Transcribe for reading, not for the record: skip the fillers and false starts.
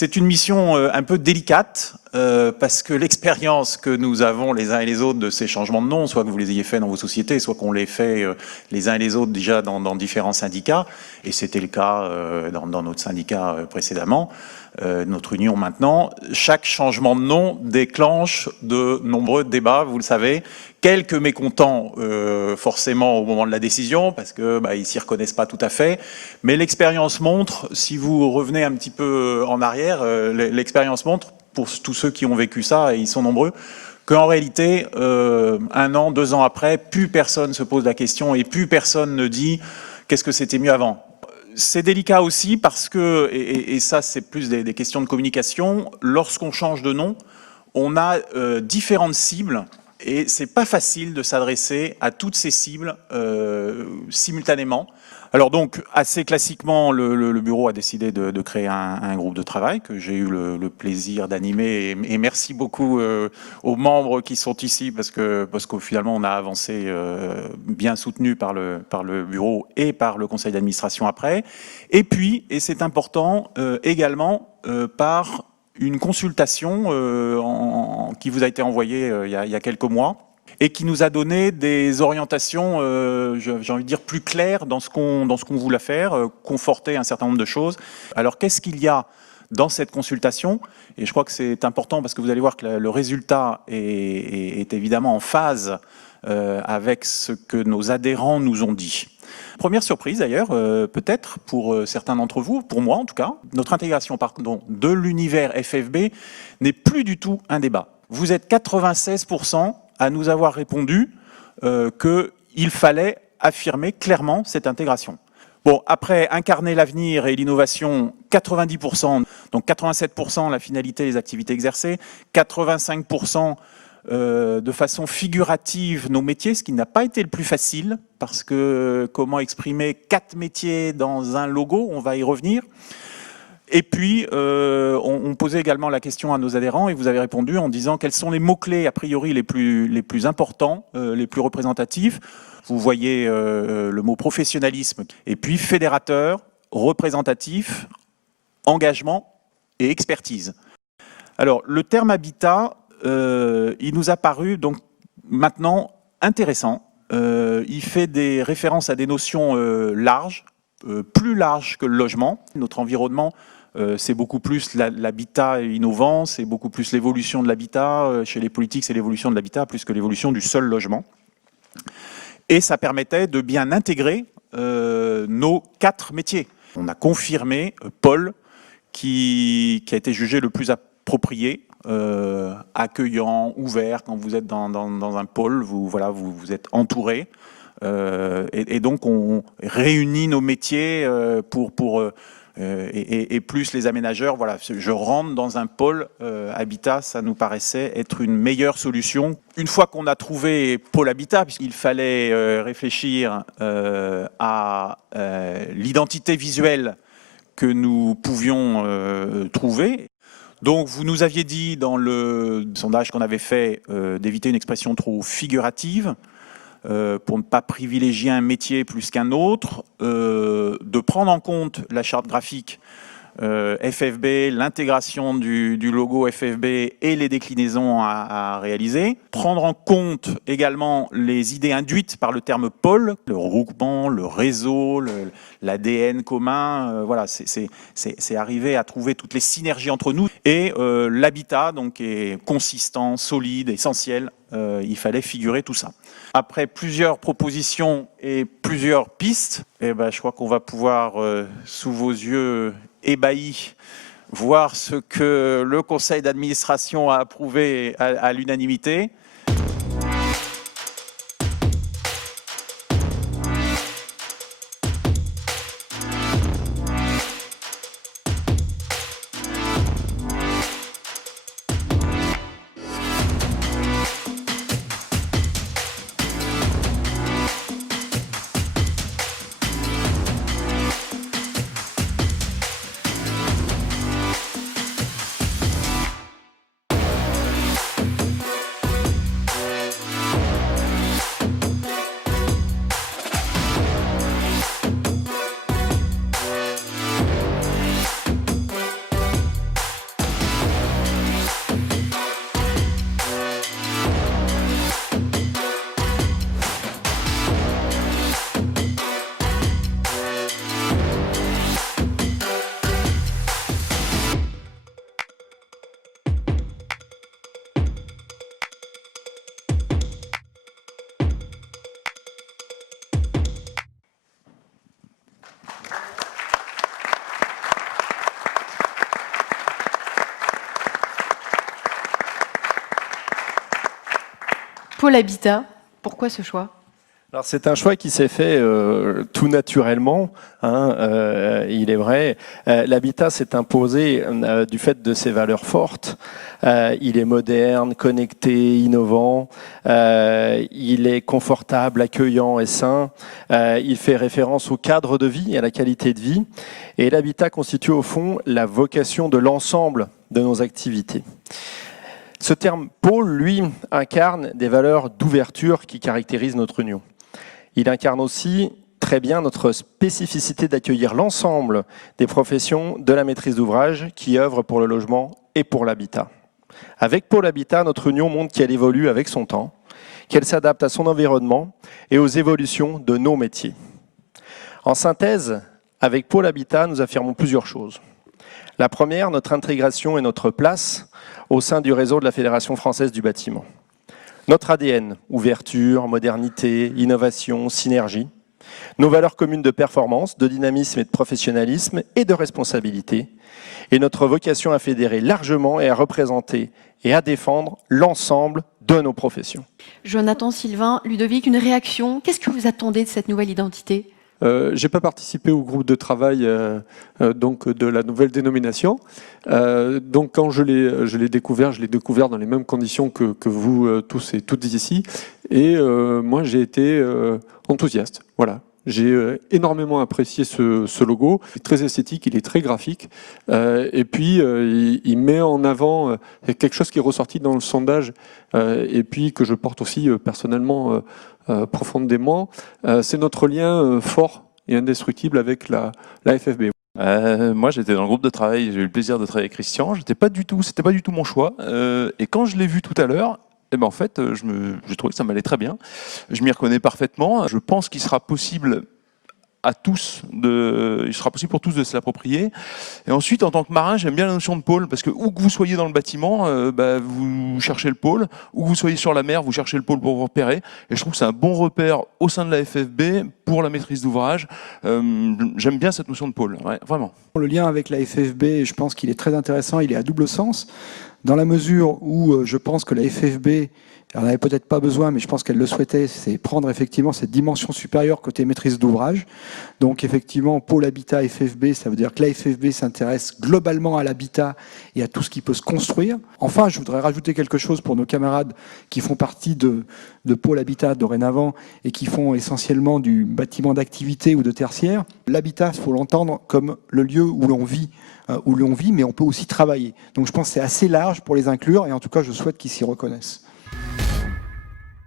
C'est une mission un peu délicate parce que l'expérience que nous avons les uns et les autres de ces changements de nom, soit que vous les ayez fait dans vos sociétés, soit qu'on les fait les uns et les autres déjà dans différents syndicats, et c'était le cas dans notre syndicat précédemment, notre union maintenant, chaque changement de nom déclenche de nombreux débats, vous le savez, quelques mécontents forcément au moment de la décision, parce que ils s'y reconnaissent pas tout à fait, mais l'expérience montre, si vous revenez un petit peu en arrière, l'expérience montre, pour tous ceux qui ont vécu ça, et ils sont nombreux, qu'en réalité, 1 an, 2 ans après, plus personne se pose la question et plus personne ne dit qu'est-ce que c'était mieux avant. C'est délicat aussi parce que, et ça c'est plus des questions de communication, lorsqu'on change de nom, on a différentes cibles et c'est pas facile de s'adresser à toutes ces cibles simultanément. Alors donc, assez classiquement, le bureau a décidé de créer un groupe de travail que j'ai eu le plaisir d'animer et merci beaucoup aux membres qui sont ici parce qu'au finalement on a avancé bien soutenu par le bureau et par le conseil d'administration après. Et puis, et c'est important, également par une consultation qui vous a été envoyée il y a quelques mois, et qui nous a donné des orientations, j'ai envie de dire, plus claires dans ce qu'on voulait faire, conforter un certain nombre de choses. Alors, qu'est-ce qu'il y a dans cette consultation? Et je crois que c'est important parce que vous allez voir que le résultat est évidemment en phase avec ce que nos adhérents nous ont dit. Première surprise d'ailleurs, peut-être pour certains d'entre vous, pour moi en tout cas, notre intégration de l'univers FFB n'est plus du tout un débat. Vous êtes 96% à nous avoir répondu qu'il fallait affirmer clairement cette intégration. Bon, après, incarner l'avenir et l'innovation, 90%, donc 87% la finalité des activités exercées, 85% de façon figurative nos métiers, ce qui n'a pas été le plus facile, parce que comment exprimer 4 métiers dans un logo, on va y revenir. Et puis, on posait également la question à nos adhérents et vous avez répondu en disant quels sont les mots-clés a priori les plus importants, les plus représentatifs. Vous voyez le mot professionnalisme et puis fédérateur, représentatif, engagement et expertise. Alors, le terme habitat, il nous a paru donc maintenant intéressant. Il fait des références à des notions larges, plus larges que le logement. Notre environnement, c'est beaucoup plus l'habitat innovant, c'est beaucoup plus l'évolution de l'habitat. Chez les politiques, c'est l'évolution de l'habitat plus que l'évolution du seul logement. Et ça permettait de bien intégrer nos 4 métiers. On a confirmé Paul, qui a été jugé le plus approprié, accueillant, ouvert. Quand vous êtes dans un pôle, vous êtes entouré. Et donc, on réunit nos métiers et plus les aménageurs. Voilà, je rentre dans un pôle habitat, ça nous paraissait être une meilleure solution. Une fois qu'on a trouvé pôle habitat, puisqu'il fallait réfléchir à l'identité visuelle que nous pouvions trouver. Donc, vous nous aviez dit dans le sondage qu'on avait fait d'éviter une expression trop figurative, pour ne pas privilégier un métier plus qu'un autre, de prendre en compte la charte graphique FFB, l'intégration du logo FFB et les déclinaisons à réaliser. Prendre en compte également les idées induites par le terme pôle, le regroupement, le réseau, l'ADN commun. Voilà, c'est arriver à trouver toutes les synergies entre nous. Et l'habitat, donc, est consistant, solide, essentiel. Il fallait figurer tout ça. Après plusieurs propositions et plusieurs pistes, je crois qu'on va pouvoir, sous vos yeux ébahis, voir ce que le conseil d'administration a approuvé à l'unanimité. Pôle Habitat, pourquoi ce choix ? Alors c'est un choix qui s'est fait tout naturellement, hein, il est vrai. L'habitat s'est imposé du fait de ses valeurs fortes. Il est moderne, connecté, innovant. Il est confortable, accueillant et sain. Il fait référence au cadre de vie et à la qualité de vie. Et l'habitat constitue au fond la vocation de l'ensemble de nos activités. Ce terme pôle, lui, incarne des valeurs d'ouverture qui caractérisent notre union. Il incarne aussi très bien notre spécificité d'accueillir l'ensemble des professions de la maîtrise d'ouvrage qui œuvrent pour le logement et pour l'habitat. Avec Pôle Habitat, notre union montre qu'elle évolue avec son temps, qu'elle s'adapte à son environnement et aux évolutions de nos métiers. En synthèse, avec Pôle Habitat, nous affirmons plusieurs choses. La première, notre intégration et notre place au sein du réseau de la Fédération française du bâtiment. Notre ADN, ouverture, modernité, innovation, synergie. Nos valeurs communes de performance, de dynamisme et de professionnalisme et de responsabilité. Et notre vocation à fédérer largement et à représenter et à défendre l'ensemble de nos professions. Jonathan, Sylvain, Ludovic, une réaction. Qu'est-ce que vous attendez de cette nouvelle identité ? Je n'ai pas participé au groupe de travail donc de la nouvelle dénomination. Donc quand je l'ai découvert dans les mêmes conditions que vous tous et toutes ici. Et moi, j'ai été enthousiaste. Voilà. J'ai énormément apprécié ce logo. Il est très esthétique, il est très graphique. Et puis, il met en avant quelque chose qui est ressorti dans le sondage et puis que je porte aussi personnellement profondément. C'est notre lien fort et indestructible avec la FFB. Moi, j'étais dans le groupe de travail, j'ai eu le plaisir de travailler avec Christian. C'était pas du tout mon choix. Et quand je l'ai vu tout à l'heure, eh ben en fait, j'ai trouvé que ça m'allait très bien. Je m'y reconnais parfaitement. Je pense qu'il sera possible il sera possible pour tous de se l'approprier. Et ensuite, en tant que marin, j'aime bien la notion de pôle, parce que où que vous soyez dans le bâtiment, vous cherchez le pôle. Où que vous soyez sur la mer, vous cherchez le pôle pour vous repérer. Et je trouve que c'est un bon repère au sein de la FFB pour la maîtrise d'ouvrage. J'aime bien cette notion de pôle, ouais, vraiment. Le lien avec la FFB, je pense qu'il est très intéressant, il est à double sens, dans la mesure où je pense que la FFB, elle n'avait peut-être pas besoin, mais je pense qu'elle le souhaitait, c'est prendre effectivement cette dimension supérieure côté maîtrise d'ouvrage. Donc effectivement, Pôle Habitat FFB, ça veut dire que la FFB s'intéresse globalement à l'habitat et à tout ce qui peut se construire. Enfin, je voudrais rajouter quelque chose pour nos camarades qui font partie de Pôle Habitat dorénavant et qui font essentiellement du bâtiment d'activité ou de tertiaire. L'habitat, il faut l'entendre comme le lieu où l'on vit, mais on peut aussi travailler. Donc je pense que c'est assez large pour les inclure et en tout cas, je souhaite qu'ils s'y reconnaissent.